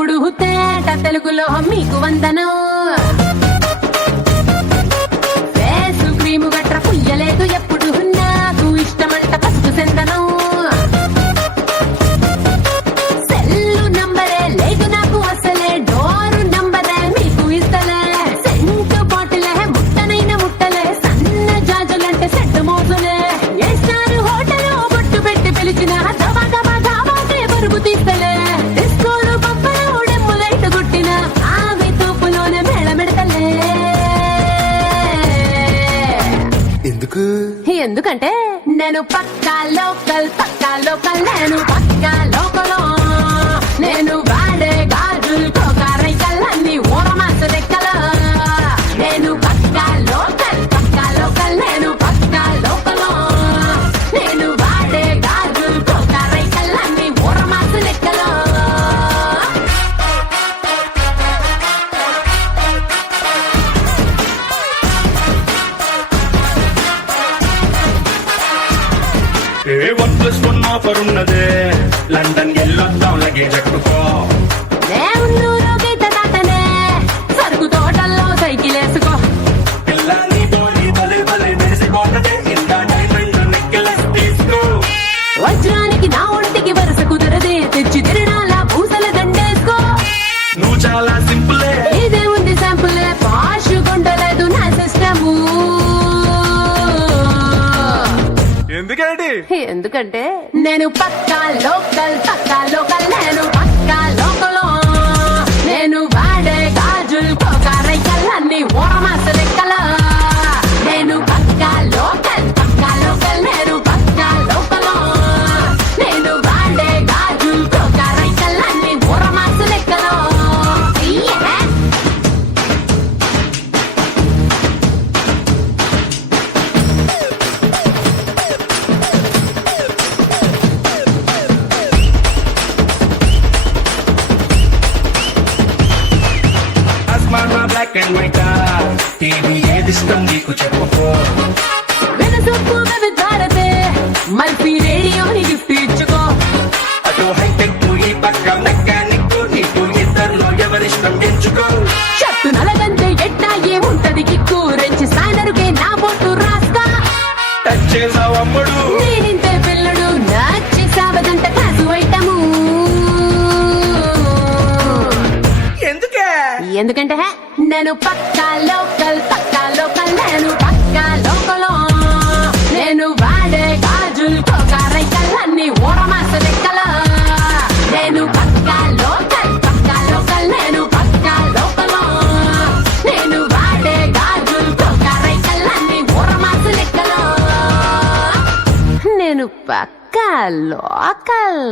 ఎప్పుడు తేట తెలుగులో మీకు వందనం. ఫేసు క్రీము గట్ర పుయ్యలేదు ఎప్పుడు నాకు ఇష్టమంట పసుపు సెందనం. సెల్లు నంబరే లేదు నాకు అసలే, డోరు నంబరే మీకు ఇస్తలే. సెంటు బాటిలే ముట్టనైన ముట్టలే, సన్న జాజులంటే సెట్టు మోసులే. ఏ స్టార్ హోటల్ బొట్టు పెట్టి పిలిచిన దబా దబా దాబాకే బరువు తీస్తలే. డిస్కోలు పప్పలు డెమ్ము లైట్ గుట్టిన ఆవి తోపులోనే మేళమెడతలే. ఎందుకంటే నేను పక్కా లోకల్ నేను పక్కా లోకల్. నేను వాడే గాజులు కోకారైకల్లన్నీ ఊరమాస రెక్కల. నేను పక్కా లోకల్ నేను పక్కా లోకల్. నేను వాడే గాజులు కోకారైకల్లన్నీ ఊరమాస రెక్కల. +1 ఆఫర్ ఉన్నదే, లండన్ ఎల్లొద్దాం లగేజ్ అట్టుకో. దేవుళ్ళూరు గీత దాటనే, సరుకు తోటల్లో సైకిల్ వేసుకో. పిల్ల నీతో నీ భలే భలే వేసుకోకదే, ఇంత డైమండ్ నెక్లెస్ తీసుకో. వజ్రానికి నా ఒంటికి వరుస కుదరదే, తెచ్చి తిరణాల పూసల దండేసుకో. నువ్వు చాలా సింపులే, ఇదే ఉంది శాంపులే, పాషు కొండలేదు నా సిస్టము. ఎందుకంటే నేను పక్కా లోకల్ నేను పక్కా లోకల్. నేను వాడే గాజులు కోకారైకల్లన్నీ ఊరమాస లెక్కల. నేను పక్కా లోకల్ నేను పక్కా లోకల్. నేను వాడే గాజులు కోకారైకల్లన్నీ ఊరమాస లెక్కల. బ్లాక్ అండ్ వైట్ టీవీ ఏది ఇష్టం నీకు చెప్పుకో. వెనసొప్పు భారతే మల్పీ రేడియోని గిఫ్ట్ ఇచ్చుకో. అటు హైటెక్ ఈ పక్క మెకానిక్, నీకు ఇద్దరులో ఎవరిష్టం ఎంచుకో. షట్టు నలగంటే ఎట్టా ఏముంటది కిక్కు, రెంచి సాయనరుకే నా బొట్టు రాస్తా. టచ్ చేసావు అమ్ముడు, నేనింతే పిల్లడు నచ్చి సావదంట కాసు ఐటము. ఎందుకంటే నేను పక్కా లోకల్ నేను పక్కా లోకల్. నేను వాడే గాజులు కోకారైకల్లన్నీ ఊరమాస లెక్కల. నేను పక్కా లోకల్ నేను పక్కా లోకల్. నేను వాడే గాజులు కోకారైకల్లన్నీ ఊరమాస లెక్కల. నేను పక్కా లోకల్.